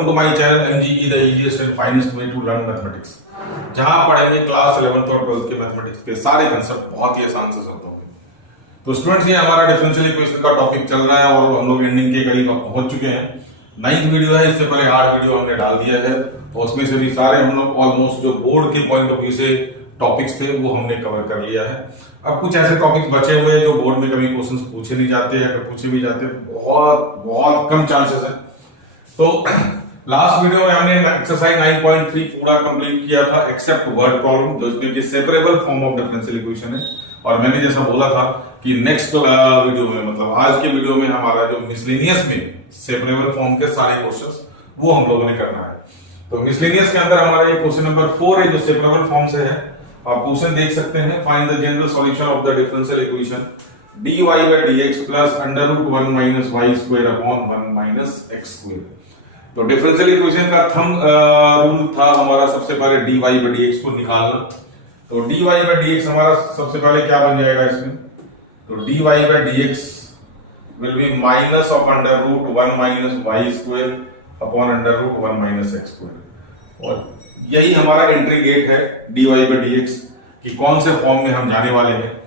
Welcome to my channel MGE the easiest and finest way to learn mathematics, जहां पढ़ेंगे class 11th और 12th के mathematics के सारे कांसेप्ट बहुत ही आसान से समझ होंगे। तो स्टूडेंट्स, ये हमारा डिफरेंशियल इक्वेशन का टॉपिक चल रहा है और हम लोग एंडिंग के करीब पहुंच चुके हैं। 9th वीडियो है, इससे पहले 8 वीडियो हमने डाल दिया है और उसमें से भी सारे हम लोग ऑलमोस्ट जो बोर्ड के पॉइंट ऑफ व्यू से टॉपिक्स थे वो हमने कवर कर लिया है। अब कुछ ऐसे टॉपिक्स बचे हुए हैं जो बोर्ड में कभी क्वेश्चंस पूछे नहीं जाते हैं, अगर पूछे भी जाते हैं बहुत बहुत कम चांसेस है। तो लास्ट वीडियो में हमने एक्सरसाइज 9.3 पूरा कंप्लीट किया था एक्सेप्ट वर्ड प्रॉब्लम, जो इसमें कि separable form of differential equation है। और मैंने जैसा बोला था कि नेक्स्ट वीडियो में, मतलब आज के वीडियो में, हमारा जो मिसलेनियस में सेपरेबल फॉर्म के सारे क्वेश्चंस वो हम लोगों ने करना है। तो मिसलेनियस के अंदर हमारा ये क्वेश्चन नंबर 4 है जो सेपरेबल फॉर्म से है। आप क्वेश्चन देख सकते हैं, find the general solution of the differential equation dy by dx plus under root 1 minus y square upon 1 minus x square। तो डिफरेंशियल इक्वेशन का थंब रूल था हमारा सबसे पहले dy by dx को निकालना। तो dy by dx हमारा सबसे पहले क्या बन जाएगा इसमें, तो dy by dx will be minus of under root 1 minus y square upon under root 1 minus x square। और यही हमारा एंट्री गेट है dy by dx कि कौन से फॉर्म में हम जाने वाले हैं।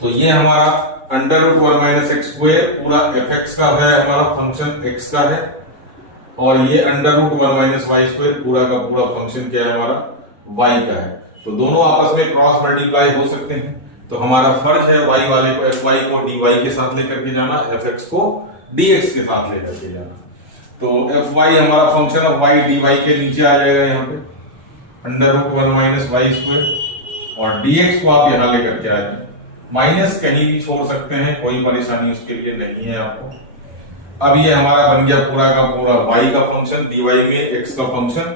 तो ये हमारा under root 1 minus x square पूरा fx का है, हमारा फंक्शन x का है, और ये under root 1 minus y square पूरा का पूरा फंक्शन क्या है, हमारा y का है। तो दोनों आपस में क्रॉस मल्टीप्लाई हो सकते हैं। तो हमारा फर्ज है y वाले को fy को dy के साथ लेकर के जाना, fx को dx के साथ लेकर के जाना। तो fy हमारा फंक्शन ऑफ y dy के नीचे आ जाएगा यहाँ पे under root 1 minus y square, और dx को आप यहाँ लेकर के आ जाए। माइनस कहीं भी छोड़ सकते हैं, कोई परेशानी उसके लिए नहीं है आपको। अब ये हमारा बन गया पूरा का पूरा y का फंक्शन, dy में x का फंक्शन,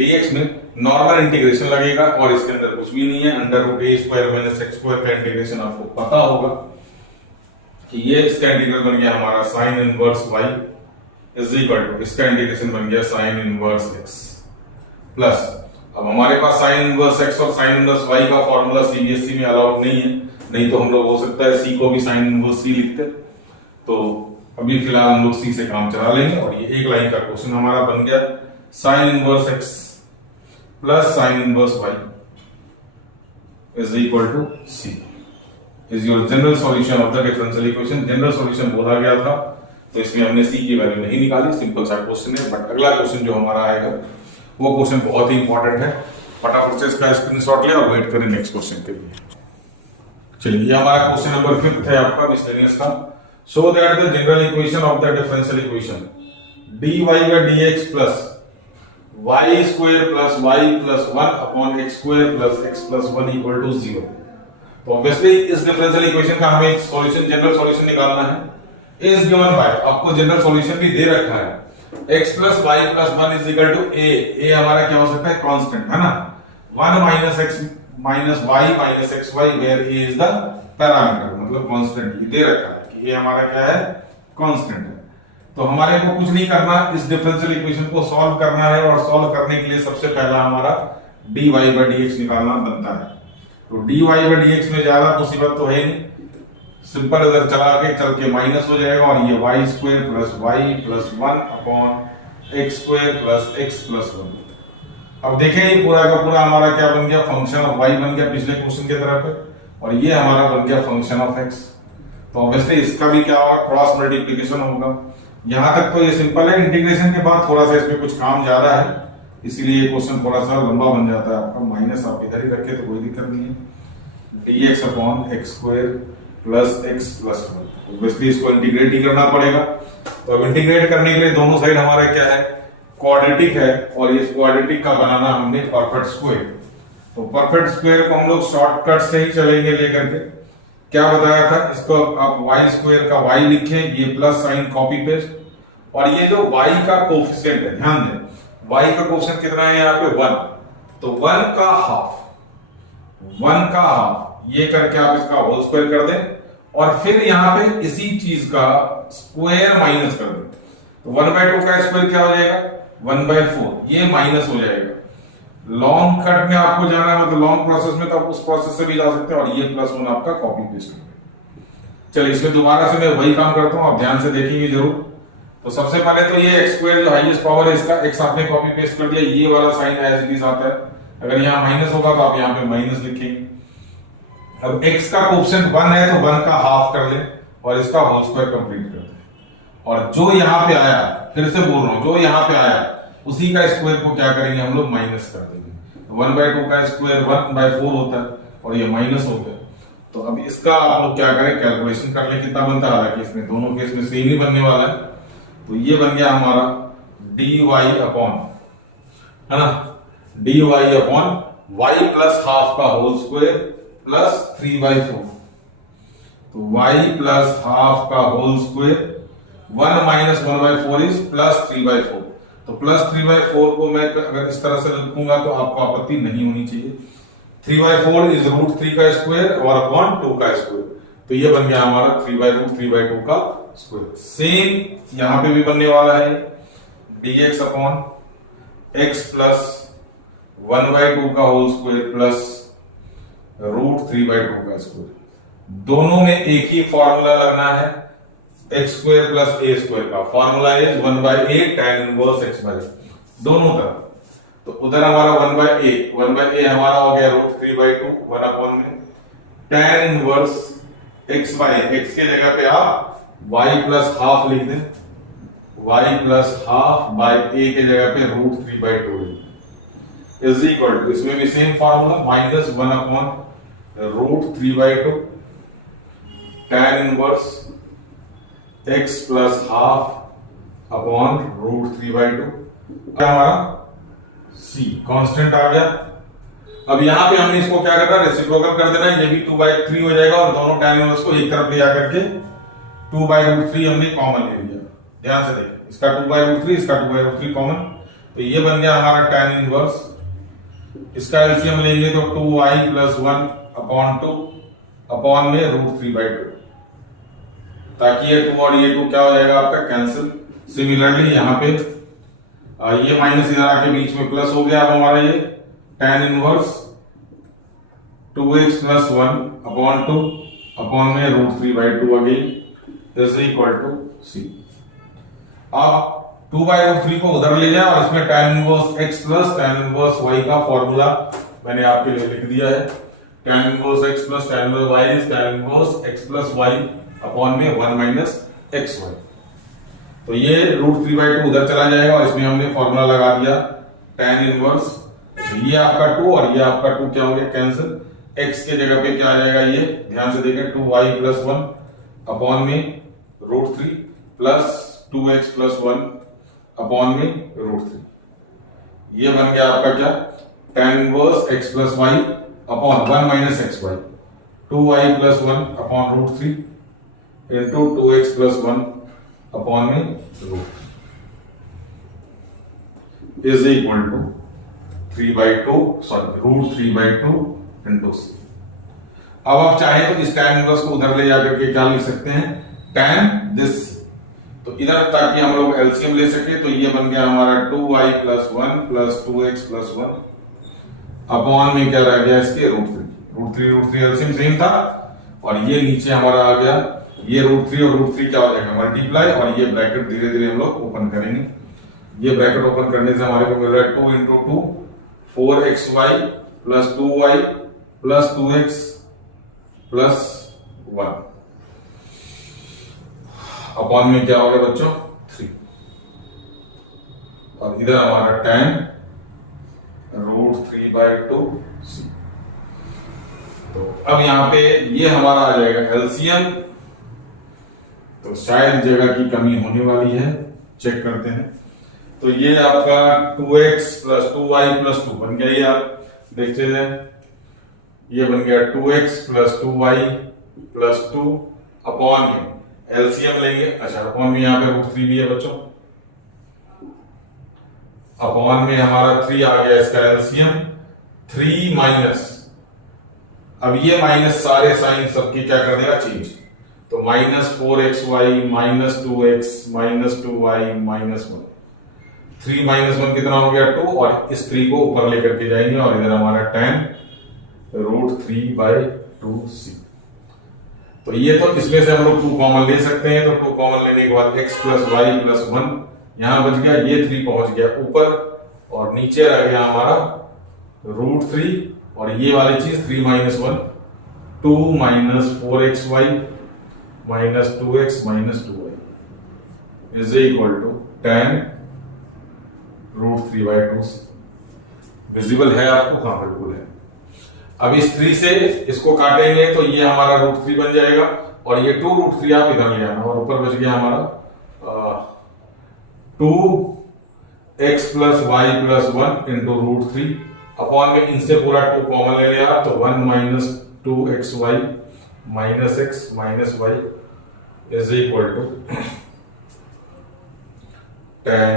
dx में नॉर्मल इंटीग्रेशन लगेगा और इसके अंदर कुछ भी नहीं है। Under root a square minus x square का इंटीग्रेशन आपको पता होगा कि ये इसका इंटीग्रल बन गया हमारा sine inverse y is equal to, इसका इंटीग्रेशन बन गया साइन इनवर्स x प्लस, अब हमारे पास साइन इनवर्स x और साइन इनवर्स y का फॉर्मूला सीबीएसई में अलाउड नहीं है, नहीं तो हम लोग हो सकता है c को भी साइन इनवर्स c लिखते। तो अभी फिलहाल हम लोग c से काम चला लेंगे और ये एक लाइन का क्वेश्चन हमारा बन गया sine inverse x plus sine inverse y is equal to c is your general solution of the differential equation. General solution बोला गया था तो इसमें हमने c की वैल्यू नहीं निकाली, सिंपल सा क्वेश्चन है। बट अगला क्वेश्चन जो हमारा आएगा वो क्वेश्चन बहुत ही इंपॉर्टेंट है, फटाफट से इसका स्क्रीनशॉट ले और वेट करें नेक्स्ट क्वेश्चन के लिए। चलिए, ये हमारा क्वेश्चन नंबर 5 है आपका मिसलेनियस का। Show that the general equation of the differential equation dy by dx plus y square plus y plus 1 upon x square plus x plus 1 equal to 0। तो obviously इस डिफरेंशियल इक्वेशन का हमें solution, general solution निकालना है। Is given by, आपको general solution भी दे रखा है, x plus y plus 1 is equal to a हमारा क्या हो सकता है, कांस्टेंट है ना, 1 minus x minus y minus xy where a is the parameter, मतलब कांस्टेंट दे रखा है कि ये हमारा क्या है, कांस्टेंट है। तो हमारे को कुछ नहीं करना, इस डिफरेंशियल इक्वेशन को सॉल्व करना है और सॉल्व करने के लिए सबसे पहला हमारा dy by dx निकालना बनता है। तो dy by dx में ज्यादा मुसीबत तो है नहीं, सिंपल इधर चला के चल के माइनस हो जाएगा और ये y square plus y plus 1 upon x square plus x plus 1। अब देखें ये पूरा का पूरा हमारा क्या बन गया, फंक्शन ऑफ y बन गया पिछले क्वेश्चन के तरह पे, और ये हमारा बन गया फंक्शन ऑफ x। तो ऑब्वियसली इसका भी क्या होगा, क्रॉस मल्टीप्लिकेशन होगा। यहां तक तो ये सिंपल है, इंटीग्रेशन के बाद थोड़ा सा इसमें कुछ काम ज्यादा है, इसीलिए ये क्वेश्चन थोड़ा सा लंबा बन जाता है आपका। माइनस आप इधर ही रखे तो कोई दिक्कत नहीं है, dx upon x square plus x plus 1। Obviously इसको इंटीग्रेट ही करना पड़ेगा। तो अब इंटीग्रेट करने के लिए दोनों साइड हमारा क्या है, क्वाड्रेटिक है, और इस क्वाड्रेटिक का बनाना हमने परफेक्ट स्क्वायर। तो परफेक्ट स्क्वायर को हम लोग शॉर्टकट से ही चलेंगे लेकर के। क्या बताया था, इसको आप y स्क्वायर का y लिखें, ये प्लस साइन कॉपी पेस्ट, और ये जो y का कोफिशिएंट है, ध्यान दें y का कोफिशिएंट कितना है यहाँ पे 1, तो 1 का हाफ ये करके आप इसका होल स्क्वायर कर दें, और फिर यहाँ पे इसी चीज का स्क्वायर माइनस कर दें। तो 1/2 का स्क्वायर क्या हो जाएगा, 1/4, ये माइनस हो जाएगा। लॉन्ग कट में आपको जाना है, मतलब लॉन्ग प्रोसेस में, तो आप उस प्रोसेस से भी जा सकते हैं, और ये +1 आपका कॉपी पेस्ट कर। चलिए इसमें दोबारा से मैं वही काम करता हूं, आप ध्यान से देखेंगे जरूर। तो सबसे पहले तो ये एक्स स्क्वायर जो हाईएस्ट पावर है इसका एक्स आपने कॉपी पेस्ट कर दिया, ये वाला साइन एज इट इज आता है। अगर यहाँ माइनस होगा तो आप यहाँ पे माइनस लिखेंगे। अब x का कोएफिशिएंट 1 है तो 1 का हाफ कर ले और इसका होल स्क्वायर कंप्लीट कर दे। और जो यहाँ पे आया, फिर से बोल रहा हूं, जो यहाँ पे आया उसी का स्क्वायर को क्या करेंगे हम लोग, माइनस कर देंगे। 1/2 का स्क्वायर 1/4 होता है और ये माइनस हो गया। तो अब इसका आप लोग क्या करें, कैलकुलेशन कर ले कितना बनता है। हालांकि इसमें दोनों केस में सेम ही बनने वाला है। तो ये बन गया हमारा dy अपॉन, है ना, dy upon y plus half का होल स्क्वायर प्लस 3/4। तो y प्लस हाफ का whole square 1 minus 1/4 is plus 3/4। तो प्लस 3/4 को मैं अगर इस तरह से लिखूंगा तो आपको आपत्ति नहीं होनी चाहिए। 3/4 इज √3 का स्क्वायर और अपॉन 2 का स्क्वायर। तो ये बन गया हमारा 3/√3/2 का स्क्वायर। सेम यहां पे भी बनने वाला है dx अपॉन x प्लस 1/2 का होल स्क्वायर प्लस √3/2 का स्क्वायर। दोनों में एक ही फॉर्मूला लगना है, x square plus a square का formula is 1/a tan inverse x by दोनों तरफ। तो उधर हमारा 1/a हमारा हो गया √3/2 1 अपॉन में tan inverse x by x के जगह पे आप y प्लस हाफ लिख दें, y plus half by a के जगह पे √3/2 इज इक्वल टू, इसमें भी same formula minus 1 upon √3/2 tan inverse x plus half upon √3/2। हमारा c कांस्टेंट आ गया। अब यहां पे हमने इसको क्या करना है, रेसिप्रोकल कर देना है। ये भी 2/3 हो जाएगा और दोनों tan इनवर्स को एक तरफ ले आकर के 2/√3 हमने कॉमन ले लिया। ध्यान से देखिए, इसका 2/√3 इसका 2/√3 कॉमन। तो ये बन गया हमारा tan इनवर्स। इसका एलसीएम लेंगे तो 2y प्लस 1 अपॉन 2 अपॉन में √3/2, ताकि ये 2 और ये 2 क्या हो जाएगा आपका, कैंसिल। सिमिलरली यहाँ पे ये माइनस इधर आके बीच में प्लस हो गया। अब हमारा ये tan inverse 2x plus 1 upon 2 upon में √3/2 again is equal to c। अब 2/√3 को उधर ले जाए और इसमें tan inverse x plus tan inverse y का फॉर्मूला मैंने आपके लिए लिख दिया है। tan inverse x plus tan inverse y is tan inverse x plus y upon में 1 माइनस xy। तो ये √3/2 उधर चला जाएगा और इसमें हमने फॉर्मूला लगा दिया tan इनवर्स। ये आपका 2 और ये आपका 2 क्या हो गया, कैंसिल। x के जगह पे क्या आ जाएगा, ये ध्यान से देखें 2y प्लस 1 अपॉन में √3 प्लस 2x प्लस 1 अपॉन में √3। ये बन गया आपका क्या, tan inverse x plus y upon 1 minus xy। 2y plus 1 upon √3 into 2x plus 1 upon में √3 is equal to 3/2 into c। अब आप चाहे तो इस tan इनवर्स को उधर ले जाकर के क्या लिख सकते हैं, tan दिस। तो इधर ताकि हम लोग एलसीएम ले सके तो ये बन गया हमारा 2y plus 1 plus 2x plus 1 upon में क्या रह गया इसके √3 एलसीएम सेम था। और ये नीचे हमारा आ गया ये √3 और √3 क्या हो जाएगा, मल्टीप्लाई। और ये ब्रैकेट धीरे धीरे हम लोग ओपन करेंगे। ये ब्रैकेट ओपन करने से हमारे को मिल रहा है 2 into 2 4xy plus 2y plus 2x plus 1 upon में क्या होगा बच्चों 3। और इधर हमारा tan √3/2 c। तो अब यहां पे ये हमारा आ जाएगा एलसीएम। तो शायद जगह की कमी होने वाली है, चेक करते हैं। तो ये आपका 2x प्लस 2y प्लस 2 बन गया। ये आप देखते हैं, ये बन गया 2x plus 2y plus 2 upon में एलसीएम लेंगे। अच्छा, अपॉन में यहाँ पे √3 भी है बच्चों। अपॉन में हमारा 3 आ गया, इसका एलसीएम 3 माइनस, अब ये माइनस सारे साइन सबकी क्या कर देगा, चेंज। तो -4xy minus 2x minus 2y minus 1। 3 minus 1 कितना हो गया 2 और इस 3 को ऊपर लेकर के जाएंगे और इधर हमारा tan √3/2c। तो ये तो इसमें से हम लोग 2 कॉमन ले सकते हैं, तो 2 कॉमन लेने के बाद x प्लस वाई प्लस 1 यहां बच गया, ये 3 पहुंच गया ऊपर और नीचे रह गया हमारा √3 और ये वाली चीज 3 minus 1 2 minus 4xy minus 2x minus 2y is equal to tan √3/2। Visible है आपको? हाँ बिल्कुल है। अब इस 3 से इसको काटेंगे तो ये हमारा √3 बन जाएगा और ये 2√3 आप इधर ले आना और ऊपर बच गया हमारा 2x plus y plus 1 into √3 upon में इनसे पूरा 2 कॉमन ले लिया तो 1 minus 2xy minus x minus y is equal to tan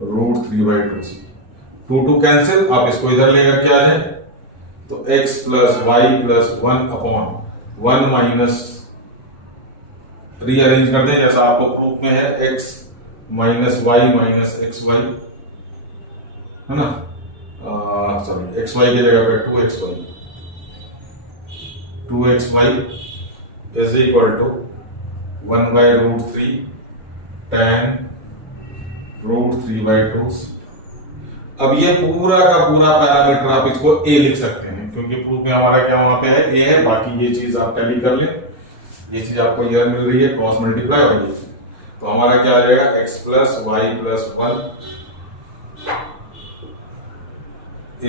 √3/2। 2 cancel, आप इसको इधर लेकर के आ जाए तो x plus y plus 1 upon 1 minus, rearrange कर दें जैसा आपको प्रूफ में है, x minus y minus x y है ना, सॉरी एक्स वाई की जगह पे 2xy is equal to 1/√3 tan √3/2। अब ये पूरा का पूरा पैरामीटर आप इसको a लिख सकते हैं क्योंकि प्रूफ में हमारा क्या वहां पे है a है, बाकी ये चीज आप टैली कर ले, ये चीज आपको इधर मिल रही है क्रॉस मल्टीप्लाई और ये, तो हमारा क्या आ जाएगा x plus y plus 1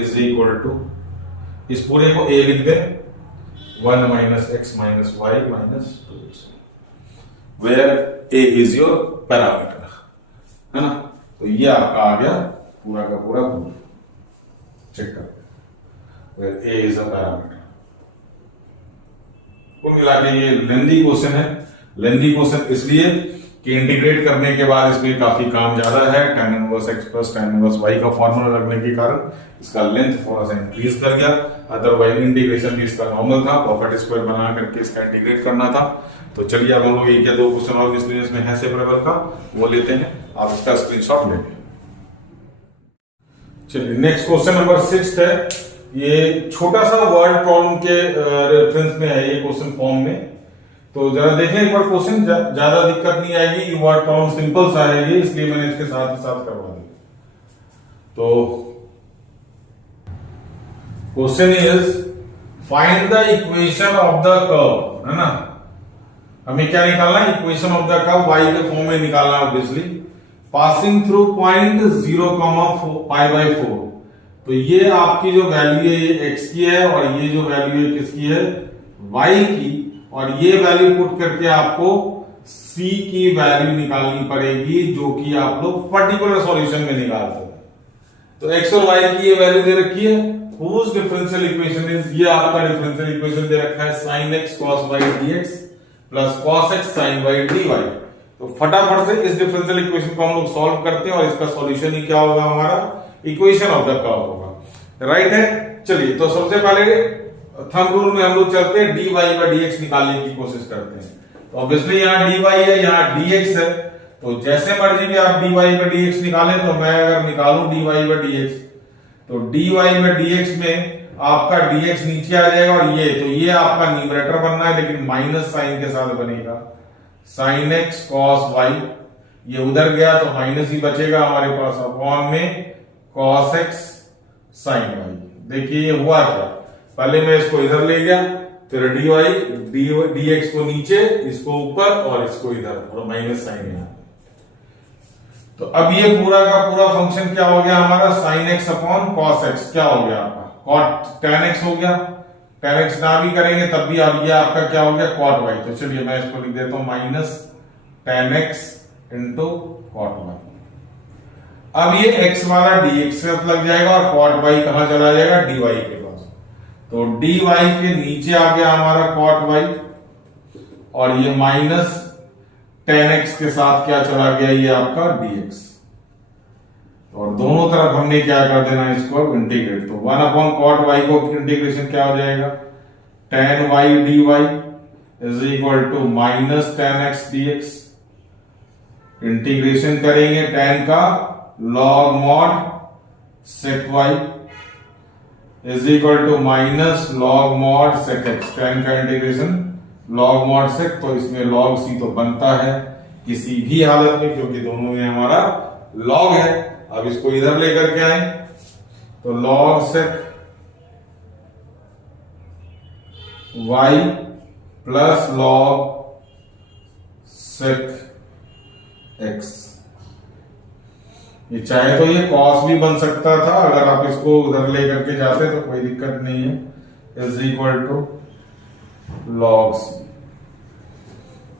is equal to, इस पूरे को a लिख दें 1 minus x minus y minus 2x where a is your parameter है ना। तो ये आपका आ गया पूरा का पूरा चेक करते हैं ए इज अ पैरामीटर। कुल मिला के ये लेंदी क्वेश्चन है। लेंदी क्वेश्चन इसलिए कि इंटीग्रेट करने के बाद इसमें काफी काम ज्यादा है, tan inverse x plus tan inverse y का फॉर्मूला लगने के कारण इसका लेंथ थोड़ा सा इंक्रीज कर गया, अदरवाइज इंटीग्रेशन भी इसका नॉर्मल था, प्रॉफिट स्क्वायर बना करके इसका इंटीग्रेट करना था। तो चलिए अब हम लोग एक या 2 क्वेश्चन और मिसलेनियस में है सेपरेबल का वो लेते हैं, आप इसका स्क्रीनशॉट लेंगे। चलिए नेक्स्ट क्वेश्चन नंबर 6 है, ये छोटा सा वर्ड प्रॉब्लम के रेफरेंस में है ये क्वेश्चन फॉर्म में, तो जरा देखें एक बार क्वेश्चन, ज्यादा दिक्कत नहीं आएगी, ये वर्ड प्रॉब्लम सिंपल सा है ये, इसलिए मैंने इसके साथ ही साथ करवा दिया। तो question is find the equation of the curve, है ना, हमें क्या निकालना है, equation of the curve y के फॉर्म में निकालना है ऑब्वियसली, पासिंग थ्रू पॉइंट 0,π/4। तो ये आपकी जो वैल्यू है ये x की है और ये जो वैल्यू है किसकी है, y की, और ये वैल्यू पुट करके आपको c की वैल्यू निकालनी पड़ेगी जो कि आप लोग पर्टिकुलर सॉल्यूशन में निकालते हैं। तो x और y की ये वैल्यू दे रखी है, whose डिफरेंशियल इक्वेशन इज, ये आपका डिफरेंशियल इक्वेशन दे रखा है sin x cos y dx plus cos x sin y dy। तो फटाफट से इस डिफरेंशियल इक्वेशन को हम लोग सॉल्व करते हैं और इसका सॉल्यूशन ही क्या होगा, हमारा इक्वेशन ऑफ द कर्व होगा, राइट है। चलिए तो सबसे पहले थंब रूल में हम लोग चलते हैं, dy by dx निकालने की कोशिश करते हैं। तो ऑब्वियसली यहाँ dy है, यहाँ dx है, तो जैसे मर्जी भी आप dy by dx निकालें, तो मैं अगर निकालूं dy by dx तो dy by dx में आपका dx नीचे आ जाएगा और ये, तो ये आपका न्यूमरेटर बनना है लेकिन माइनस साइन के साथ बनेगा, sin x cos y, ये उधर गया तो माइनस ही बचेगा हमारे पास, अपॉन में cos x sin y। देखिए ये हुआ क्या, पहले मैं इसको इधर ले गया, फिर dx को नीचे, इसको ऊपर और इसको इधर, और माइनस साइन यहां। तो अब ये पूरा का पूरा फंक्शन क्या हो गया हमारा, sin x upon cos x, क्या हो गया आपका cot tan x हो गया, tan x ना भी करेंगे तब भी अब ये आपका क्या हो गया cot y। तो चलिए मैं इसको लिख देता हूं minus tan x into cot y। अब ये x वाला dx से लग जाएगा और cot y कहां चला जाएगा, dy के पास, तो dy के नीचे आ गया हमारा cot y और ये माइनस tan x के साथ क्या चला गया, ये आपका dx, और दोनों तरफ हमने क्या कर देना है, इसको इंटीग्रेट। तो 1 अपॉन cot y को इंटीग्रेशन क्या हो जाएगा, tan y dy is equal to minus tan x dx, integration करेंगे tan का log mod sec y is equal to minus log mod sec x, tan का इंटीग्रेशन लॉग मॉड सेक, तो इसमें log C तो बनता है किसी भी हालत में, क्योंकि दोनों में हमारा लॉग है। अब इसको इधर लेकर के आए तो log sec y plus log sec x, ये चाहे तो ये कॉस भी बन सकता था, अगर आप इसको उधर लेकर के जाते तो कोई दिक्कत नहीं है, is equal to log C.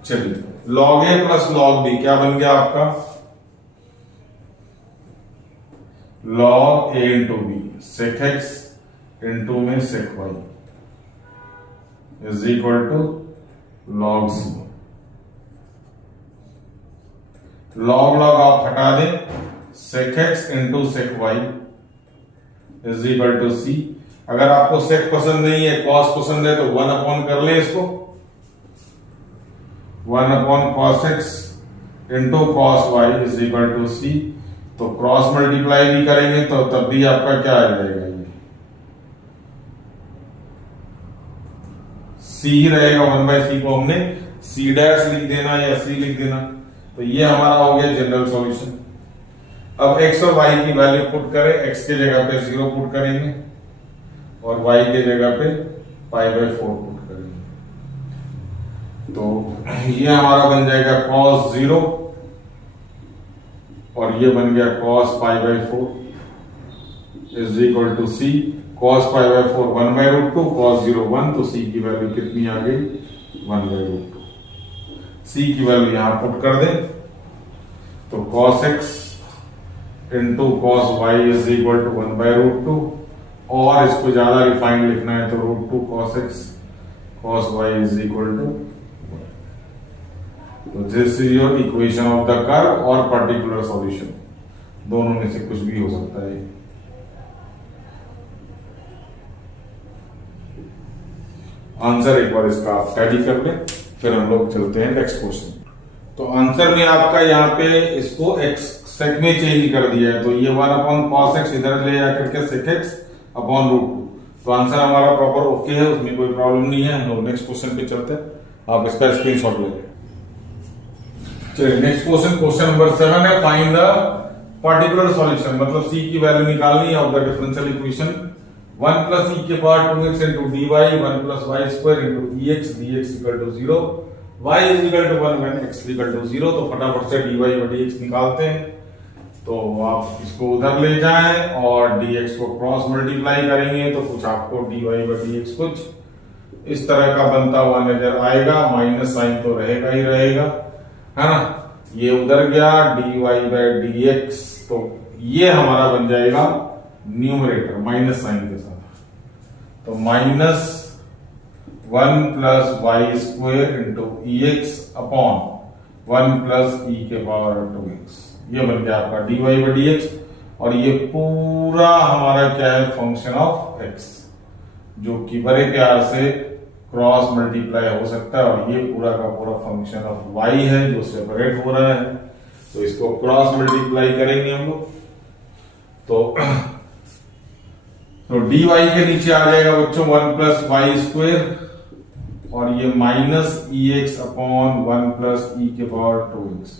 चलिए log A plus log B क्या बन गया आपका, log A into B sec X into में sec Y is equal to log C. Log log आप हटा दें, sec X into sec Y is equal to C. अगर आपको सेक पसंद नहीं है, कॉस पसंद है, तो 1 अपॉन कर ले इसको, 1 upon cos X into cos Y is equal to C. तो क्रॉस मल्टीप्लाई भी करेंगे तो तब भी आपका क्या आ जाएगा, ये सी ही रहेगा। 1/c को हमने सी डैश लिख देना या सी लिख देना, तो ये हमारा हो गया जनरल सॉल्यूशन। अब x और y की वैल्यू पुट करें, x के जगह पे 0 पुट करेंगे और y के जगह पे π/4 पुट करेंगे, तो ये हमारा बन जाएगा cos 0 और ये बन गया cos π/4 is equal to C. cos π/4 1/√2, cos 0 1, तो c की वैल्यू कितनी आ गई 1/√2। c की वैल्यू यहां पुट कर दें तो cos x into cos y is equal to 1/√2, और इसको ज्यादा रिफाइंड लिखना है तो √2 cos x cos y is equal to. तो this is your equation of the curve और पर्टिकुलर सॉल्यूशन, दोनों में से कुछ भी हो सकता है। आंसर एक बार इसका आप टैली कर लें, फिर हम लोग चलते हैं नेक्स्ट क्वेश्चन। तो आंसर में आपका यहाँ पे इसको x सेक में चेंज कर दिया है, तो ये 1 अपॉन कॉस एक्स इधर ले जाकर के सेक एक्स अपॉन √2, तो आंसर हमारा प्रॉपर ओके है, उसमें कोई प्रॉब्लम नहीं है। हम लोग नेक्स्ट क्वेश्चन पे चलते हैं, आप इसका स्क्रीनशॉट ले लें। चलिए नेक्स्ट क्वेश्चन, क्वेश्चन नंबर 7 है, फाइंड द पर्टिकुलर सॉल्यूशन, मतलब c की वैल्यू निकालनी है of the differential equation 1 plus e के power 2x into dy 1 plus Y square into dx equal to 0, y is equal to 1 when x equal to 0। तो फटाफट से dy और dx निकालते हैं, तो आप इसको उधर ले जाएं और dx को क्रॉस मल्टीप्लाई करेंगे तो कुछ आपको dy और dx कुछ इस तरह का बनता हुआ नजर आएगा, माइनस साइन तो रहेगा ही रहेगा, है ना। ये उधर गया dy बाय dx, तो ये हमारा बन जाएगा न्यूमरेटर माइनस साइन के साथ, तो minus 1 plus Y square into X upon 1 plus E के पावर 2x, ये बन गया आपका dy बाई dx। और ये पूरा हमारा क्या है, फंक्शन ऑफ x, जो कि बड़े प्यार से क्रॉस मल्टीप्लाई हो सकता है, और ये पूरा का पूरा फंक्शन ऑफ y है जो सेपरेट हो रहा है, तो इसको क्रॉस मल्टीप्लाई करेंगे हम लोग, तो dy के नीचे आ जाएगा बच्चों 1 प्लस वाई स्क्वायर, और ये minus x upon 1 plus E के पावर 2x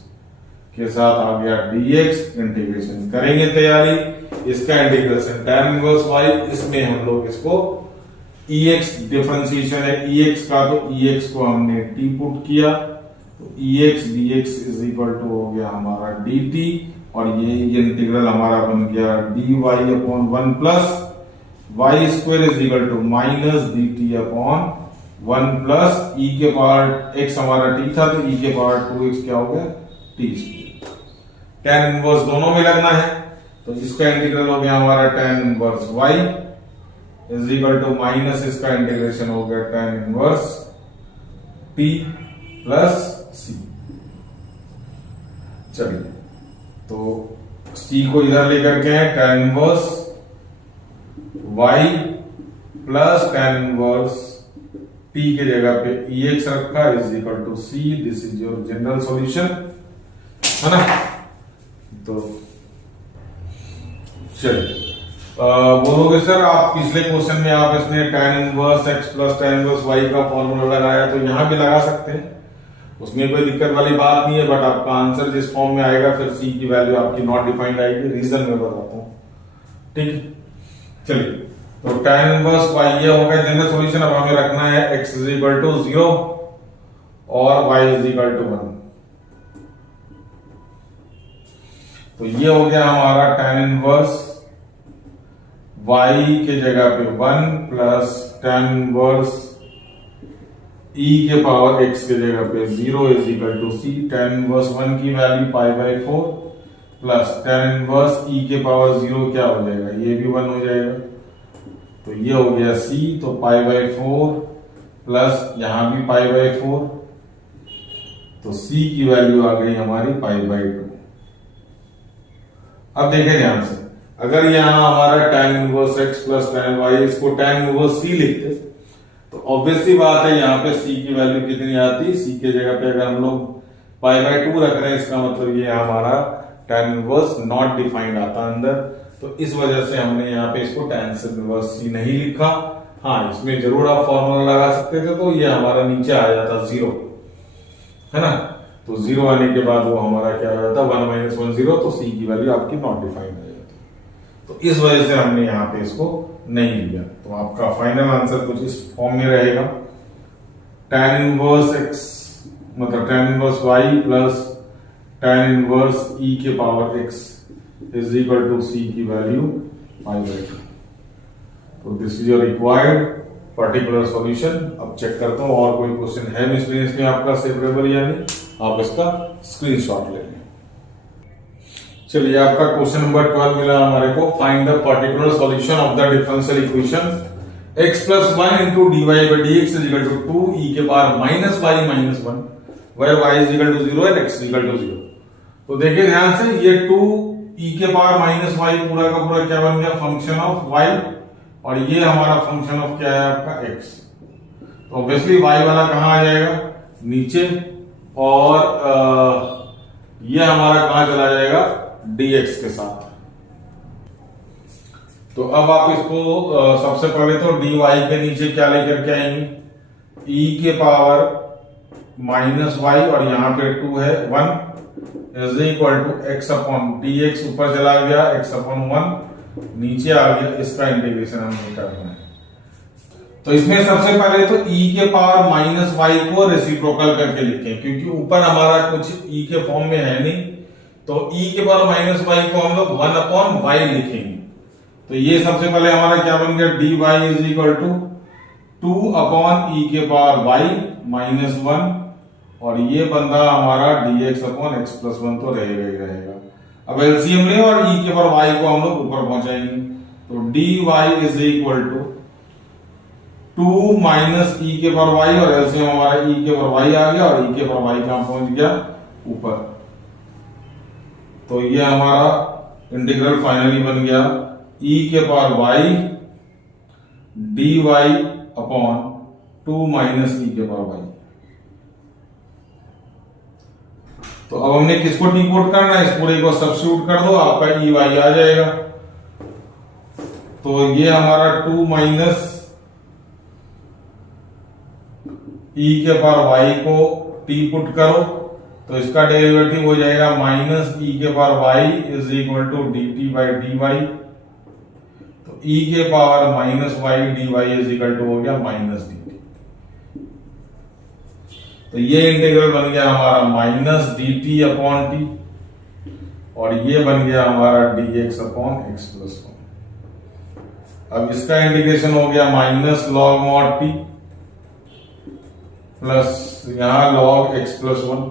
के साथ आ गया dx। इंटीग्रेशन करेंगे तैयारी, इसका इंटीग्रेशन tan इनवर्स y, इसमें हम लोग इसको ex डिफरेंशिएशन है ex का, तो ex को हमने t पुट किया, तो ex dx is equal to हो गया हमारा dt, और ये इंटीग्रल हमारा बन गया dy upon 1 plus Y square is equal to minus dt upon 1 plus e के पावर x हमारा t था, तो e के पावर 2x क्या हो गया t स्क्वायर। tan इनवर्स दोनों में लगना है, तो इसका इंटीग्रल हो गया हमारा tan inverse y is equal to minus इसका इंटीग्रेशन हो गया tan inverse t plus c। चलिए तो c को इधर लेकर के है tan inverse y plus tan inverse t के जगह पे ex रखा is equal to c। This is your general solution, है ना। तो चलिए बोलोगे सर आप पिछले क्वेश्चन में आप इसने tan inverse x plus tan inverse y का फॉर्मूला लगाया, तो यहाँ भी लगा सकते हैं, उसमें कोई दिक्कत वाली बात नहीं है। बट आपका आंसर जिस फॉर्म में आएगा फिर c की वैल्यू आपकी नॉट डिफाइंड आएगी। रीजन में बताता हूँ, ठीक है। चलिए, तो tan इनवर्स y ये हो गया जनरल सॉल्यूशन। अब हमें रखना है x इज इक्वल टू 0 और y इज इक्वल टू 1। तो ये हो गया हमारा tan इनवर्स y के जगह पे 1 प्लस tan इनवर्स e के पावर x के जगह पे 0 is equal to c। tan inverse 1 की value pi by 4 plus tan inverse e के पावर 0 क्या हो जाएगा, ये भी 1 हो जाएगा। तो ये हो गया c, तो पाई बाई 4 प्लस यहां भी पाई बाई 4, तो c की वैल्यू आ गई हमारी पाई बाई 2। अब देखें ध्यान से, अगर यहां हमारा tan inverse x plus tan y, इसको tan इनवर्स c लिखते तो ऑब्वियसली बात है यहाँ पे c की वैल्यू कितनी आती। c के जगह पे अगर हम लोग पाई बाई 2 रख रहे हैं, इसका मतलब ये हमारा tan इनवर्स नॉट डिफाइंड आता अंदर। तो इस वजह से हमने यहाँ पे इसको tan इनवर्स c नहीं लिखा। हाँ, इसमें जरूर आप फॉर्मूला लगा सकते थे, तो ये हमारा नीचे आ जाता 0, है ना। तो 0 आने के बाद वो हमारा क्या हो जाता, 1 माइनस 1 0, तो c की वैल्यू आपकी नॉट डिफाइंड हो जाती। तो इस वजह से हमने यहाँ पे इसको नहीं लिया। तो आपका फाइनल आंसर कुछ इस फॉर्म में रहेगा, tan इनवर्स x मतलब tan inverse y plus tan inverse e के power x is equal to c की वैल्यू पाई बाई 2। तो this is your required particular solution. अब चेक करता हूं और कोई क्वेश्चन है मिसलेनियस में आपका सेवरेबल या नहीं, आप इसका स्क्रीनशॉट ले लें। चलिए, आपका क्वेश्चन नंबर 12 मिला हमारे को। Find the particular solution of the differential equation x plus 1 into dy by dx is equal to 2 e के power minus y minus 1 where y is equal to 0 and x is equal to 0। तो देखिए ध्यान से, ये 2 e के power minus y पूरा का पूरा क्या बन गया, फंक्शन ऑफ y, और ये हमारा फंक्शन ऑफ क्या है आपका x। तो ऑब्वियसली y वाला कहां आ जाएगा, नीचे, और ये हमारा कहां चला जाएगा, dx के साथ। तो अब आप इसको सबसे पहले तो dy के नीचे क्या लेकर के आएंगे, e के पावर माइनस y, और यहां पे 2 है 1 is equal to x upon dx, ऊपर चला गया x अपॉन 1, नीचे आ गया। इसका इंटीग्रेशन हमें करना है। तो इसमें सबसे पहले तो e के पावर माइनस y को रेसिप्रोकल करके लिखें, क्योंकि ऊपर हमारा कुछ e के फॉर्म में है नहीं। तो e के पावर माइनस y को हम लोग 1 अपॉन y लिखेंगे। तो ये सबसे पहले हमारा क्या बन गया, dy is equal to 2 upon e के पावर y माइनस 1, और ये बंदा हमारा dx अपॉन x प्लस 1 तो रहेगा ही रहेगा। अब एलसीएम ले और e के पावर y को हम लोग ऊपर पहुंचाएंगे। तो dy is equal to 2 minus e के पावर y, और एलसीएम हमारा e के पावर y आ गया, और e के पावर y कहां पहुंच गया, ऊपर। तो ये हमारा इंटीग्रल फाइनली बन गया e के power y dy upon 2 minus e के पावर y। तो अब हमने किसको डिकोड करना है, इस पूरे को सब्स्टिट्यूट कर दो, आपका ई वाई आ जाएगा। तो ये हमारा 2 माइनस ई के पावर वाई को टी पुट करो, तो इसका डेरिवेटिव हो जाएगा माइनस ई के power y is equal to d t by d y. तो ई के power minus y d y is equal to हो गया माइनस डी टी। तो ये इंटीग्रल बन गया हमारा minus d T upon T, और ये बन गया हमारा D x upon x plus 1। अब इसका इंटीग्रेशन हो गया minus log mod T plus यहां लॉग एक्स प्लस 1।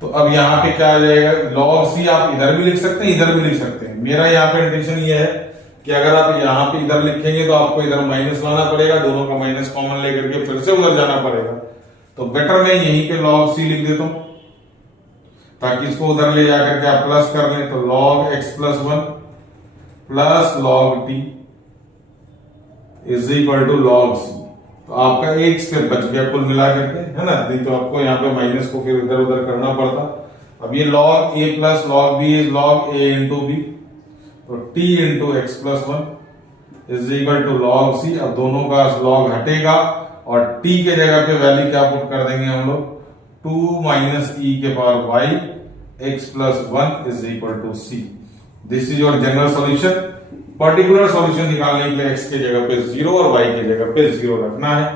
तो अब यहां पे क्या आ जाएगा, लॉग सी आप इधर भी लिख सकते हैं, इधर भी लिख सकते हैं। मेरा यहां पे इंटेंशन ये है कि अगर आप यहां पे इधर लिखेंगे तो आपको इधर माइनस लाना पड़ेगा, दोनों का माइनस कॉमन लेकर के फिर से उधर जाना पड़ेगा। तो बेटर मैं यहीं पे लॉग सी लिख देता हूं, ताकि इसको उधर ले जाकर के आप प्लस कर दें। तो log X plus 1 plus log T is equal to log C. तो आपका एक स्टेप बच गया कुल मिला करके, है ना। नहीं तो आपको यहाँ पे माइनस को फिर इधर उधर करना पड़ता। अब ये log A plus log B is log A into B. तो t into X plus one is equal to log C. अब दोनों का लॉग हटेगा और t के जगह पे वैल्यू क्या पुट कर देंगे हम लोग, 2 माइनस e के power y x plus one is equal to c. This is your general solution. Particular solution निकालने के लिए x के जगह पे 0 और y के जगह पे 0 रखना है,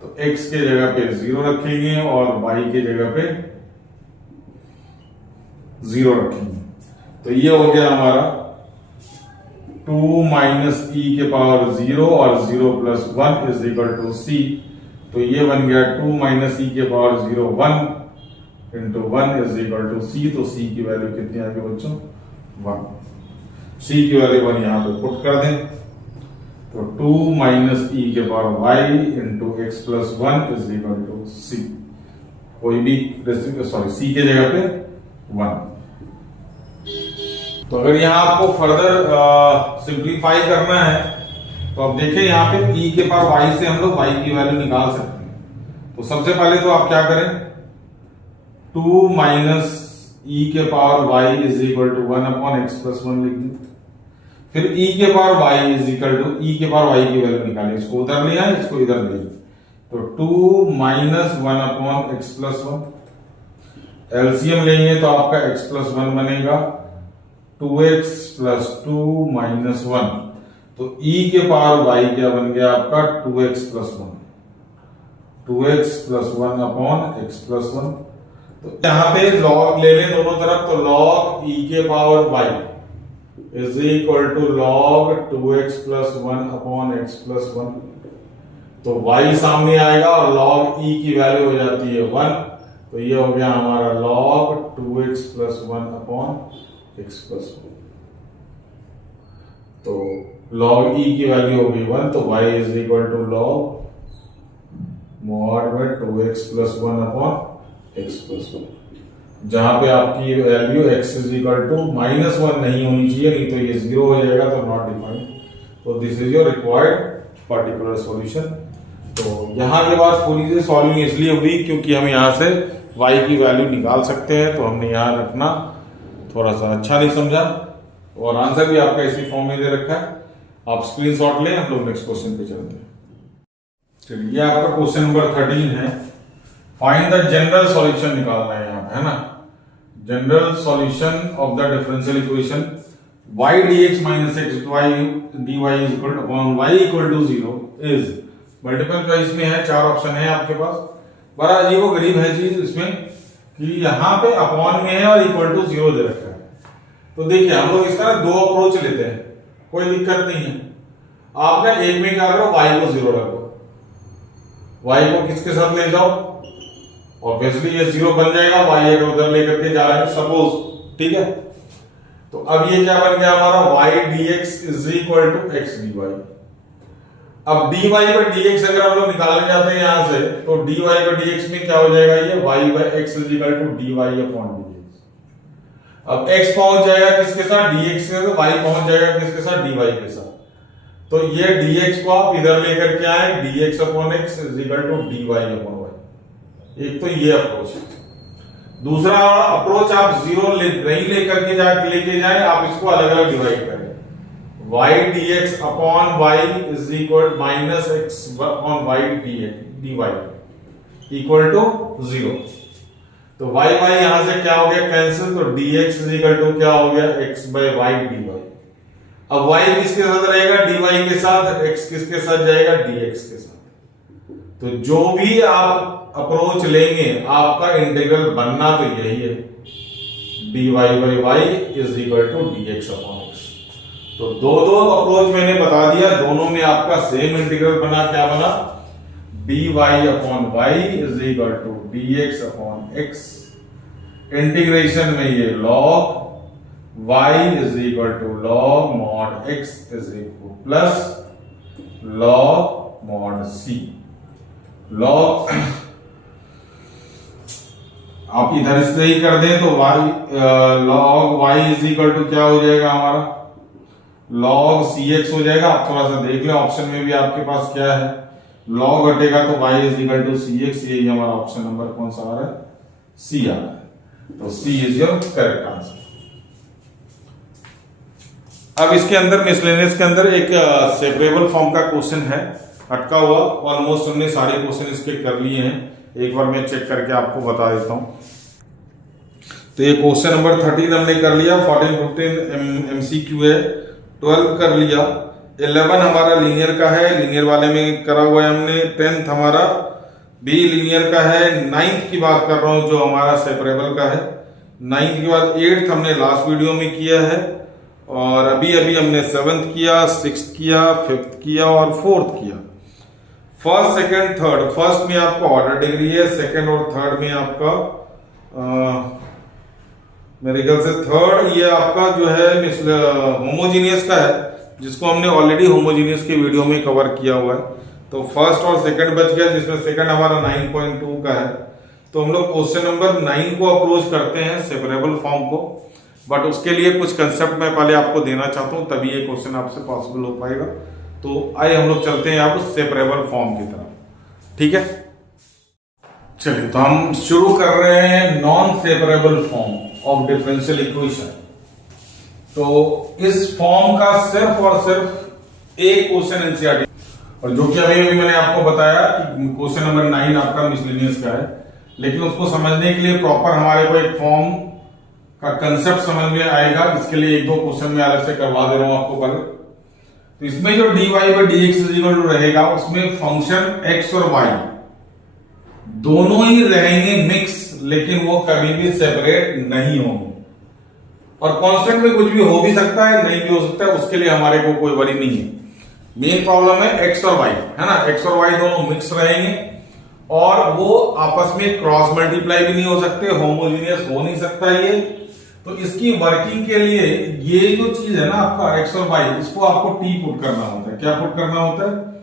तो x के जगह पे 0 रखेंगे और y के जगह पे 0 रखेंगे। तो ये हो गया हमारा 2 माइनस e के पावर 0 और 0 plus 1 is equal to C. तो ये बन गया 2 माइनस e के power 0 1 into 1 is equal to C. तो सी की वैल्यू कितनी आ गई बच्चों, 1। सी की वैल्यू 1 यहां पे पुट कर दें, तो 2 माइनस e के power y into X plus 1 is equal to C. कोई भी सी के जगह पे 1। तो अगर यहां आपको फर्दर सिंप्लीफाई करना है तो अब देखें यहां पे e के पावर y से हम लोग y की वैल्यू निकाल सकते हैं। तो सबसे पहले तो आप क्या करें, 2 माइनस e के power y is equal to 1 upon x plus 1 लिख दें। फिर e के power y is equal to e के पावर y की वैल्यू निकालें, इसको उधर ले आए, इसको इधर ले आए, तो 2 minus 1 upon x plus 1। LCM लेंगे तो आपका x प्लस 1 बनेगा 2x प्लस 2 माइनस 1। तो e के पावर y क्या बन गया आपका 2x plus 1, 2x plus 1 upon x plus 1। तो यहां पे लॉग ले लें दोनों तरफ, तो लॉग e के power y is equal to log 2x plus 1 upon x plus 1। तो y सामने आएगा और लॉग e की वैल्यू हो जाती है 1। तो ये हो गया हमारा log 2x plus 1 upon x plus 1। तो लॉग e की वैल्यू हो गई 1, तो y is equal to log mod by 2x plus 1 upon x plus 1। जहां पे आपकी value x is equal to minus 1 नहीं होनी चाहिए, नहीं तो ये 0 हो जाएगा, तो नॉट डिफाइंड। तो this is your required particular solution. तो यहां के बाद पूरी से सॉल्विंग इसलिए हुई क्योंकि हम यहां से y की वैल्यू निकाल सकते हैं, तो हमने यहां रखना थोड़ा सा अच्छा नहीं समझा। और आंसर भी आपका इसी फॉर्म में दे रखा है, आप स्क्रीनशॉट लें। हम लोग नेक्स्ट क्वेश्चन पे चलते हैं। चलिए, ये आपका क्वेश्चन नंबर 13 है। फाइंड द जनरल सॉल्यूशन निकालना है यहाँ पे, है ना। General solution of the differential equation y dx minus x dy is equal to upon y equal to 0 is. Multiple choice में है, 4 ऑप्शन है आपके पास। बड़ा अजीब व गरीब है चीज इसमें कि यहाँ पे अपॉन में है और इक्वल टू 0 दे रखा है। तो देखिए, हम लोग इसका 2 अप्रोच लेते हैं, कोई दिक्कत नहीं है। आपने एक में क्या करो, y को 0 रखो, y को किसके साथ ले जाओ, ऑब्वियसली ये 0 बन जाएगा, y अगर उधर लेकर के जा रहे हैं सपोज, ठीक है। तो अब ये क्या बन गया हमारा, y dx is equal to x dy। अब dy पर dx अगर हम लोग निकालने जाते हैं यहां से, तो dy पर dx में क्या हो जाएगा, ये y by x is equal to dy upon dx। अब x पहुंच जाएगा किसके साथ, dx के साथ, y पहुंच जाएगा किसके साथ, dy के साथ। तो ये dx को आप इधर लेकर के आए, dx upon x is equal to dy upon y। एक तो ये अप्रोच है। दूसरा अप्रोच, आप 0 नहीं लेकर के लेके जाए, आप इसको अलग अलग डिवाइड करें। y dx upon y is equal minus x upon y dy equal to 0। तो y यहां से क्या हो गया, कैंसिल। तो dx इज इक्वल टू क्या हो गया, x बाय y dy। अब y किसके साथ रहेगा, dy के साथ, x किसके साथ जाएगा, dx के साथ। तो जो भी आप अप्रोच लेंगे, आपका इंटीग्रल बनना तो यही है, dy by y is equal to dx upon x। तो दो अप्रोच मैंने बता दिया, दोनों में आपका सेम इंटीग्रल बना, क्या बना, dy upon y is equal to dx upon x। Integration में ये log y is equal to log mod x is equal plus log mod c। log आप इधर से ही कर दें तो log y is equal to क्या हो जाएगा हमारा, log cx हो जाएगा। आप थोड़ा सा देख लें, ऑप्शन में भी आपके पास क्या है, log हटेगा तो y is equal to cx। यही हमारा ऑप्शन नंबर कौन सा आ रहा है, c आ रहा है। तो c is your correct answer. अब इसके अंदर मिसलेनियस के अंदर एक सेपरेबल फॉर्म का क्वेश्चन है अटका हुआ। ऑलमोस्ट हमने सारे क्वेश्चन इसके कर लिए हैं, एक बार मैं चेक करके आपको बता देता हूं। तो ये क्वेश्चन नंबर 13 हमने कर लिया, 14 15 MCQ है, 12 कर लिया, 11 हमारा लीनियर का है, लीनियर वाले में करा हुआ है हमने, 10th हमारा बी लीनियर का है, 9th की बात कर रहा हूं जो हमारा सेपरेबल का है, 9th के बाद 8th हमने लास्ट वीडियो में किया है, और अभी अभी हमने 7th किया, 6th किया, 5th किया और 4th किया। फर्स्ट सेकंड थर्ड, फर्स्ट में आपका ऑर्डर डिग्री है, सेकंड और थर्ड में आपका मेरे ख्याल से थर्ड ये आपका जो है होमोजीनियस का है, जिसको हमने ऑलरेडी होमोजीनियस के वीडियो में कवर किया हुआ है। तो फर्स्ट और सेकंड बच गया, जिसमें सेकंड हमारा 9.2 का है। तो हम लोग क्वेश्चन नंबर 9 को अप्रोच करते हैं सेपरेबल फॉर्म को, बट उसके लिए कुछ कंसेप्ट मैं पहले आपको देना चाहता हूं, तभी ये क्वेश्चन आपसे पॉसिबल हो पाएगा। तो आइए हम लोग चलते हैं अब सेपरेबल फॉर्म की तरफ, ठीक है। चलिए, तो हम शुरू कर रहे हैं non separable form of differential equation. तो इस फॉर्म का सिर्फ और सिर्फ एक क्वेश्चन एनसीईआरटी, और जो कि अभी मैंने आपको बताया कि क्वेश्चन नंबर 9 आपका मिसलेनियस का है, लेकिन उसको समझने के लिए प्रॉपर हमारे को एक फॉर्म का कंसेप्ट समझ में आएगा। इसके लिए एक दो क्वेश्चन में अलग से करवा दे रहा हूं आपको पहले। तो इसमें जो dy by dx रहेगा, उसमें फंक्शन x और y दोनों ही रहेंगे मिक्स, लेकिन वो कभी भी सेपरेट नहीं होंगे। और कांस्टेंट में कुछ भी हो भी सकता है, नहीं भी हो सकता है, उसके लिए हमारे को कोई वरी नहीं है। मेन प्रॉब्लम है x और y, है ना। x और y दोनों मिक्स रहेंगे और वो आपस में क्रॉस मल्टीप्लाई भी नहीं हो सकते, होमोजीनियस हो नहीं सकता ये। तो इसकी वर्किंग के लिए ये जो चीज है ना आपका x और y, इसको आपको t पुट करना होता है। क्या पुट करना होता है?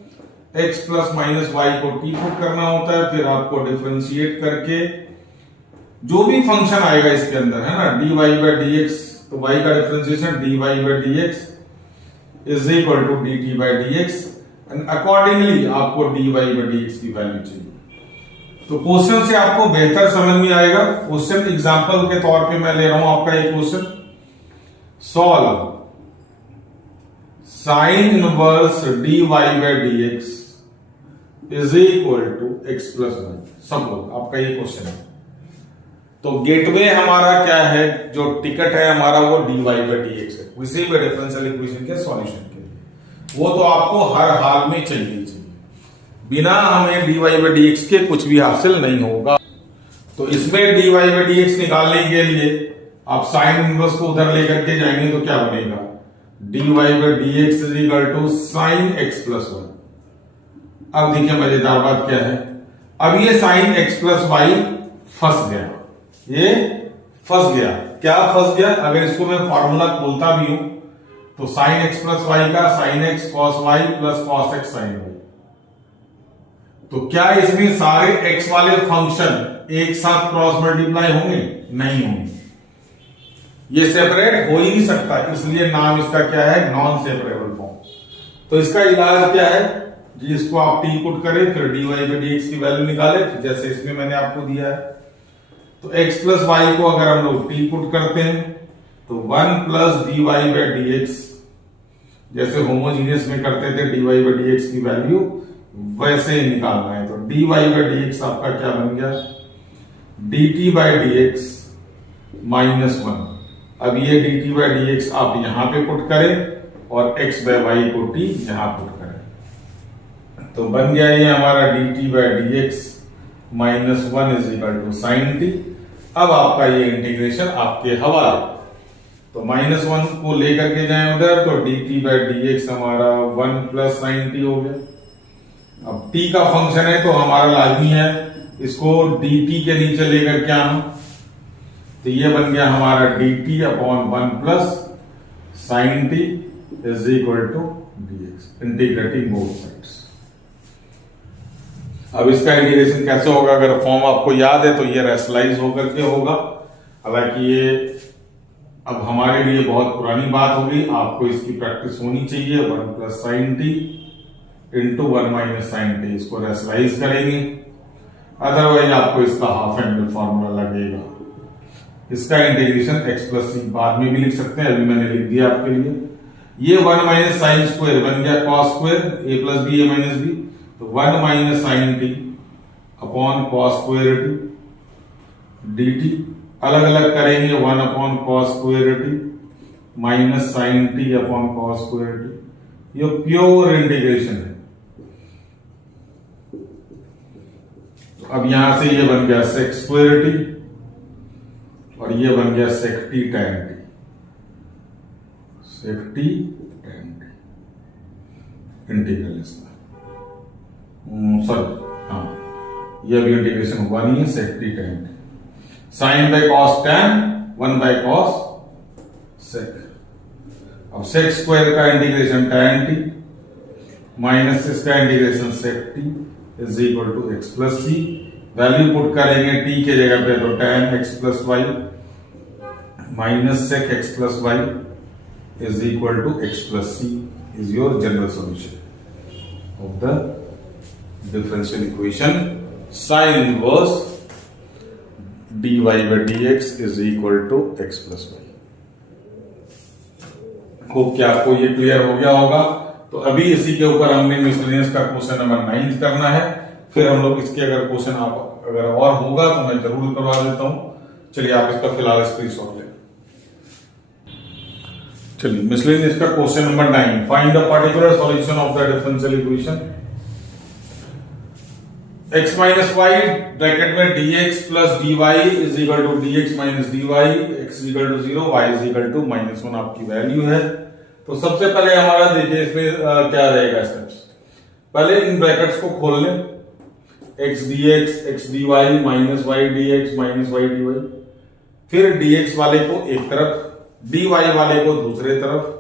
x प्लस माइनस y को t पुट करना होता है। फिर आपको डिफरेंशिएट करके जो भी फंक्शन आएगा इसके अंदर, है ना, dy बाई dx, तो y का differentiation dy by dx is equal to dt by dx, and accordingly आपको dy बाई dx की वैल्यू चाहिए। तो क्वेश्चन से आपको बेहतर समझ में आएगा। क्वेश्चन एग्जांपल के तौर पे मैं ले रहा हूं आपका एक question, solve sine inverse dy by dx is equal to x plus y. Suppose आपका ये क्वेश्चन है। तो गेटवे हमारा क्या है, जो टिकट है हमारा वो dy बाई dx है, किसी भी डिफरेंशियल इक्वेशन के सॉल्यूशन के लिए। वो तो आपको हर हाल में चाहिए, बिना हमें dy बाई dx के कुछ भी हासिल नहीं होगा। तो इसमें dy बाई dx निकालने के लिए आप साइन इनवर्स को उधर लेकर के जाएंगे तो क्या बनेगा, dy by dx is equal to sine x plus y. अब देखिए मजेदार बात क्या है, अब ये साइन x प्लस वाई फंस गया, ये फंस गया। क्या फंस गया? अगर इसको मैं फॉर्मूला खोलता भी हूं तो साइन x प्लस वाई का sine x cos y plus cos x sine y. तो क्या इसमें सारे x वाले फंक्शन एक साथ क्रॉस मल्टीप्लाई होंगे? नहीं होंगे, ये सेपरेट हो ही नहीं सकता, इसलिए नाम इसका क्या है, नॉन सेपरेबल फॉर्म। तो इसका इलाज क्या है जी, इसको आप t पुट करें, फिर dy बाई dx की वैल्यू निकाले, जैसे इसमें मैंने आपको दिया है। तो x प्लस वाई को अगर हम लोग t पुट करते हैं तो 1 प्लस dy बाई dx, जैसे होमोजीनियस में करते थे dy बाई dx की वैल्यू, वैसे ही निकालना है। तो dy बाई dx आपका क्या बन गया, dt बाई dx माइनस 1। अब ये dt बाई dx आप यहां पे पुट करें और x बाई वाई को t यहां पुट करें, तो बन गया ये हमारा dt by dx minus 1 is equal to sine t। अब आपका ये इंटीग्रेशन आपके हवाले। तो माइनस 1 को लेकर के जाए उधर, तो dt बाई dx हमारा 1 प्लस साइन t हो गया। अब t का फंक्शन है तो हमारा लाजमी है इसको dt के नीचे लेकर के आना, तो ये बन गया हमारा dt upon 1 plus sine t is equal to dx, integrating both sides. अब इसका इंटीग्रेशन कैसे होगा, अगर फॉर्म आपको याद है तो ये रैशनलाइज होकर के होगा। हालांकि ये अब हमारे लिए बहुत पुरानी बात होगी, आपको इसकी प्रैक्टिस होनी चाहिए। 1 plus sine t into 1 minus sine t, इसको रैशनलाइज करेंगे, अदरवाइज आपको इसका हाफ एंगल फॉर्मूला लगेगा। इसका इंटीग्रेशन x प्लस सी बाद में भी लिख सकते हैं, अभी मैंने लिख दिया आपके लिए। ये 1 माइनस साइन स्क्वायर बन गया cos square, A plus B A minus B, तो 1 minus sine t upon cos square t d t. अलग अलग करेंगे 1 upon cos square t minus sine t upon cos square t. ये pure integration है। तो अब यहां से ये बन गया सेक स्क्वायर टी और ये बन गया sec t tan t, sec t tan t integral इसका, सॉरी हाँ, ये भी इंटीग्रेशन 1 ही sec t tan t, sine by cos tan 1 by cos sec. अब सेक स्क्वायर का इंटीग्रेशन टैन टी माइनस इसका integration sec t is equal to x plus c. Value put करेंगे t के जगह पे, तो tan x plus y minus sec x plus y is equal to x plus c is your general solution of the differential equation sine inverse dy by dx is equal to x plus y. Hope कि आपको ये clear हो गया होगा। तो अभी इसी के ऊपर हमने मिसलेनियस का क्वेश्चन नंबर 9 करना है, फिर हम लोग इसके अगर क्वेश्चन आप अगर और होगा तो मैं जरूर करवा देता हूं। चलिए आप इसका फिलहाल स्क्रीनशॉट लें। चलिए मिसलेनियस का question number 9, find the particular solution of the differential equation x minus y bracket में dx plus dy is equal to dx minus dy, x equal to 0, y is equal to -1 आपकी value है। तो सबसे पहले हमारा देखिए इसमें क्या रहेगा स्टेप्स। पहले इन ब्रैकेट्स को खोल लें, x dx x dy minus y dx minus y dy, फिर dx वाले को एक तरफ, dy वाले को दूसरे तरफ,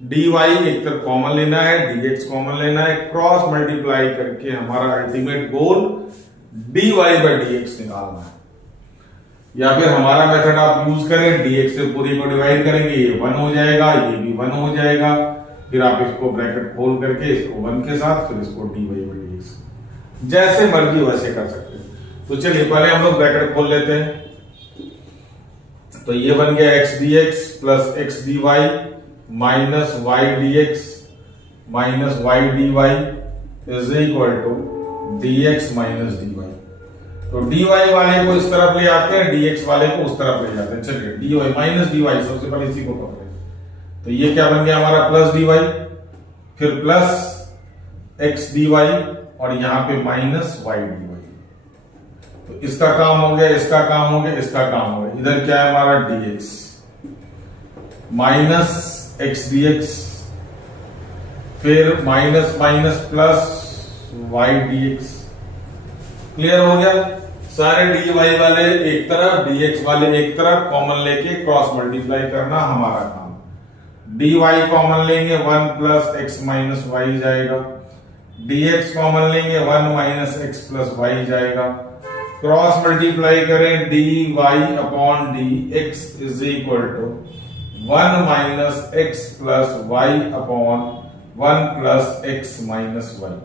dy एक तरफ कॉमन लेना है, dx कॉमन लेना है, क्रॉस मल्टीप्लाई करके हमारा ultimate goal dy by dx निकालना है। या फिर हमारा मेथड आप यूज करें, dx से पूरी को डिवाइड करेंगे, ये 1 हो जाएगा, ये भी 1 हो जाएगा, फिर आप इसको ब्रैकेट खोल करके इसको 1 के साथ, फिर इसको dy बाय dx, जैसे मर्जी वैसे कर सकते हैं। तो चलिए पहले हम लोग ब्रैकेट खोल लेते हैं। तो ये बन गया x dx plus x dy minus y dx minus y dy is equal to dx minus dy। तो dy वाले को इस तरफ ले आते हैं, dx वाले को उस तरफ ले जाते हैं। चलिए dy माइनस dy, सबसे पहले इसी को पकड़े। तो ये क्या बन गया हमारा प्लस dy, फिर प्लस x dy और यहां पे माइनस y dy। तो इसका काम हो गया, इसका काम हो गया, इसका काम हो गया। इधर क्या है हमारा dx माइनस x dx, फिर minus minus plus y dx। Clear हो गया। सारे dy वाले एक तरफ, dx वाले एक तरफ, कॉमन लेके क्रॉस मल्टीप्लाई करना हमारा काम। dy कॉमन लेंगे 1 प्लस x माइनस वाई जाएगा, dx कॉमन लेंगे 1 माइनस x प्लस वाई जाएगा। क्रॉस मल्टीप्लाई करें, dy upon dx is equal to 1 minus x plus y upon 1 plus x minus y.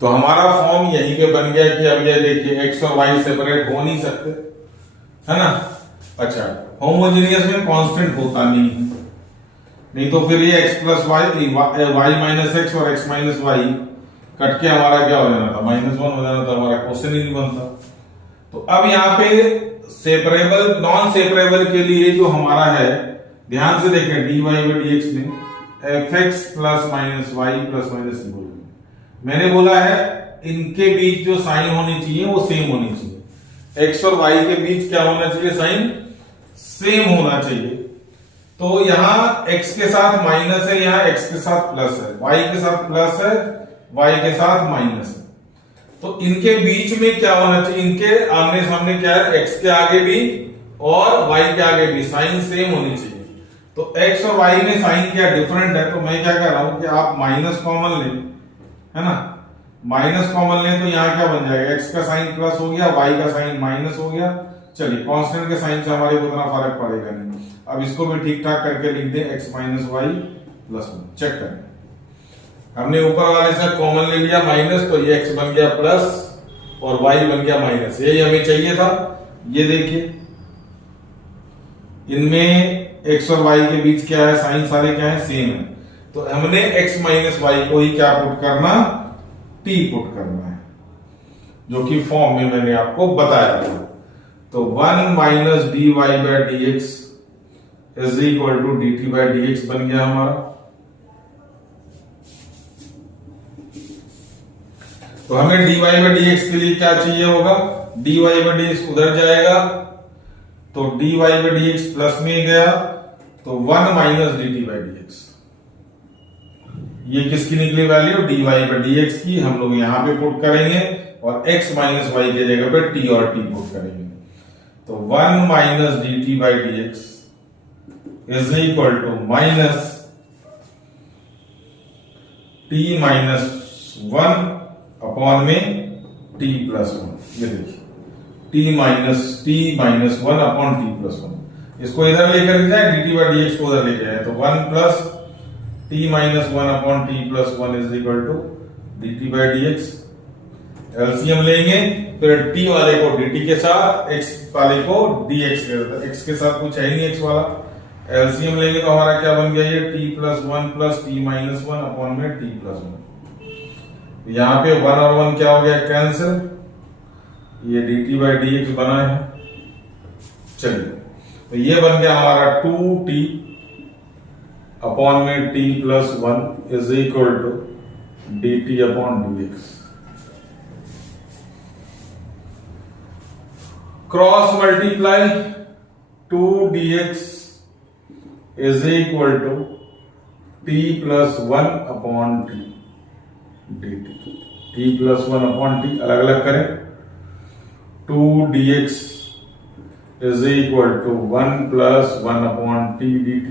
तो हमारा फॉर्म यहीं पे बन गया कि अब ये देखिए x और y सेपरेट हो नहीं सकते, है ना। अच्छा, होमोजेनियस में कांस्टेंट होता नहीं तो फिर ये x plus y, y minus x और x माइनस वाई कट के हमारा क्या हो जाना था, -1 हो जाना था, हमारा क्वेश्चन ही नहीं बनता। तो अब यहाँ पे सेपरेबल नॉन सेपरेबल के लिए जो हमारा है, ध्यान से देखें, dy बाई dx में fx plus minus y plus minus symbol, मैंने बोला है इनके बीच जो साइन होनी चाहिए वो सेम होनी चाहिए। x और y के बीच क्या होना चाहिए, साइन सेम होना चाहिए। तो यहाँ x के साथ माइनस है, यहाँ x के साथ प्लस है, y के साथ प्लस है, y के साथ माइनस है। तो इनके बीच में क्या होना चाहिए, इनके आमने सामने क्या है, x के आगे भी और y के आगे भी साइन सेम होनी चाहिए। तो x और y में साइन क्या डिफरेंट है, तो मैं क्या कह रहा हूं कि आप माइनस कॉमन लें, है ना, माइनस कॉमन लें तो यहाँ क्या बन जाएगा, x का साइन प्लस हो गया, y का साइन माइनस हो गया। चलिए कांस्टेंट के साइन से हमारे को उतना फर्क पड़ेगा नहीं। अब इसको भी ठीक ठाक करके लिख दें, x minus y plus 1। Check करें, हमने ऊपर वाले से कॉमन ले लिया माइनस, तो ये x बन गया प्लस और y बन गया माइनस, यही हमें चाहिए था। ये देखिए इनमें x और y के बीच क्या है, साइन सारे क्या है, सेम है। तो हमने x माइनस वाई को ही क्या पुट करना, t पुट करना है, जो कि फॉर्म में मैंने आपको बताया था। तो 1 minus d y by d x is equal to d t by d x बन गया हमारा। तो हमें dy बाई डी एक्स के लिए क्या चाहिए होगा, dy बाई डी एक्स उधर जाएगा, तो dy by d x plus में गया, तो 1 minus d t by d x. ये किसकी निकली value, dy by d x की, हम लोग यहां पे पुट करेंगे और x माइनस वाई की जगह पे t और t पुट करेंगे। तो 1 minus d t by d x is equal to minus t minus 1 upon में t प्लस 1। ये देखिए t minus 1 upon t plus 1। इसको इधर लेकर जाए, d t by d x को उधर लेके जाए, तो 1 plus t minus 1 upon t plus 1 is equal to d t by d x. LCM लेंगे, फिर t वाले को dt के साथ, x वाले को dx के साथ, x के साथ कुछ है ही नहीं x वाला। एलसीएम लेंगे तो हमारा क्या बन गया, ये t plus 1 plus t minus 1 upon में t प्लस 1। यहाँ पे 1 और 1 क्या हो गया, कैंसिल, ये dt बाई डी एक्स बना है। चलिए, तो ये बन गया हमारा 2t अपॉन में t plus 1 is equal to dt upon dx। Cross multiply 2dx is equal to t plus 1 upon t dt। t plus 1 upon t अलग अलग करें, 2dx is equal to 1 plus 1 upon t dt।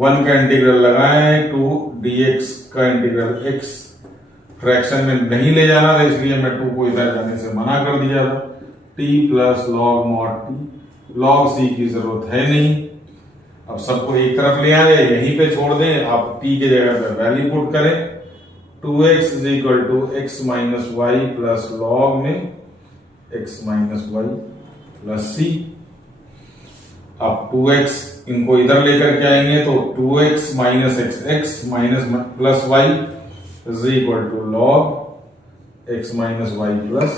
1 का integral लगाएं, 2dx का integral x fraction में नहीं ले जाना था, इसलिए मैं 2 को इधर जाने से मना कर दिया था। t plus log mod t, log c की जरूरत है नहीं। अब सबको एक तरफ ले आए, यहीं पे छोड़ दें, आप t के जगह पे वैल्यू पुट करें, 2x is equal to x minus y plus log में x minus y plus c। अब 2x इनको इधर लेकर के आएंगे, तो 2x minus x minus plus y is equal to log x minus y plus.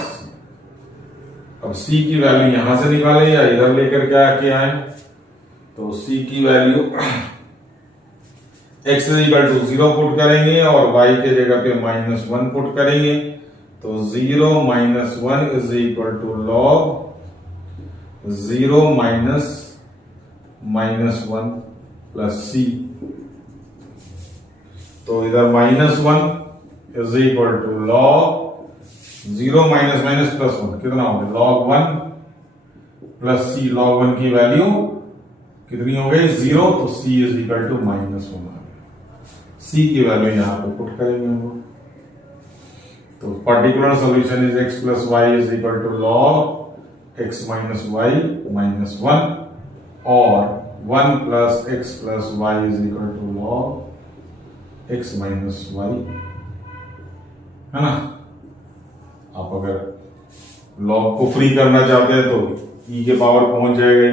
अब c की वैल्यू यहां से निकाले या इधर लेकर के आके आए, तो c की value x is equal to 0 put करेंगे और y के जगह पे माइनस 1 पुट करेंगे, तो 0 minus 1 is equal to log 0 minus 1 plus c। तो इधर minus 1 is equal to log 0 minus minus plus 1 कितना हो गया, लॉग 1 प्लस c। लॉग 1 की वैल्यू कितनी हो गई, 0, तो c is equal to minus 1 आ गया। c की वैल्यू यहां पे पुट करेंगे हम लोग, तो particular solution is x plus y is equal to log x minus y minus 1 और 1 plus x plus y is equal to log x minus y, है ना। आप अगर लॉग को फ्री करना चाहते हैं तो e के पावर पहुंच जाएगा,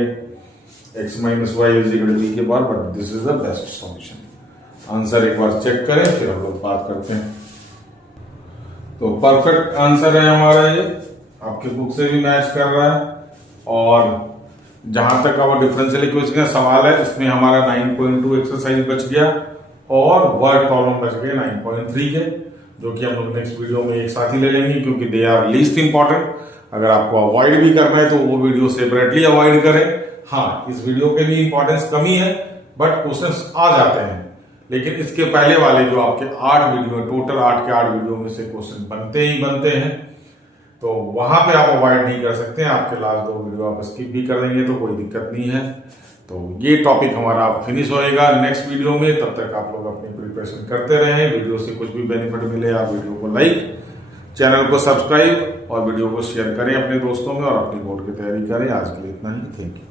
x minus y is equal to e के power, but this is the best solution. Answer एक बार चेक करें, फिर हम लोग बात करते हैं। तो परफेक्ट आंसर है हमारा ये, आपके बुक से भी मैच कर रहा है। और जहां तक हमारा डिफरेंशियल इक्वेशन का सवाल है, इसमें हमारा 9.2 एक्सरसाइज बच गया और वर्ड प्रॉब्लम बच गए 9.3 के, जो कि हम लोग नेक्स्ट वीडियो में एक साथ ही ले लेंगे, क्योंकि दे आर लीस्ट इंपॉर्टेंट। अगर आपको अवॉइड भी करना है तो वो वीडियो सेपरेटली अवॉइड करें। हाँ, इस वीडियो के लिए इंपॉर्टेंस कमी है, बट क्वेश्चंस आ जाते हैं। लेकिन इसके पहले वाले जो आपके 8 वीडियो, टोटल 8 के 8 वीडियो में से क्वेश्चन बनते ही बनते हैं, तो वहां पे आप अवॉइड नहीं कर सकते हैं। आपके लास्ट 2 वीडियो आप स्किप भी कर लेंगे तो कोई दिक्कत नहीं है। तो ये टॉपिक हमारा फिनिश होएगा नेक्स्ट वीडियो में। तब तक आप लोग अपनी प्रिपरेशन करते रहें। वीडियो से कुछ भी बेनिफिट मिले, आप वीडियो को लाइक, चैनल को सब्सक्राइब और वीडियो को शेयर करें अपने दोस्तों में, और अपनी बोर्ड की तैयारी करें। आज के लिए इतना ही, थैंक यू।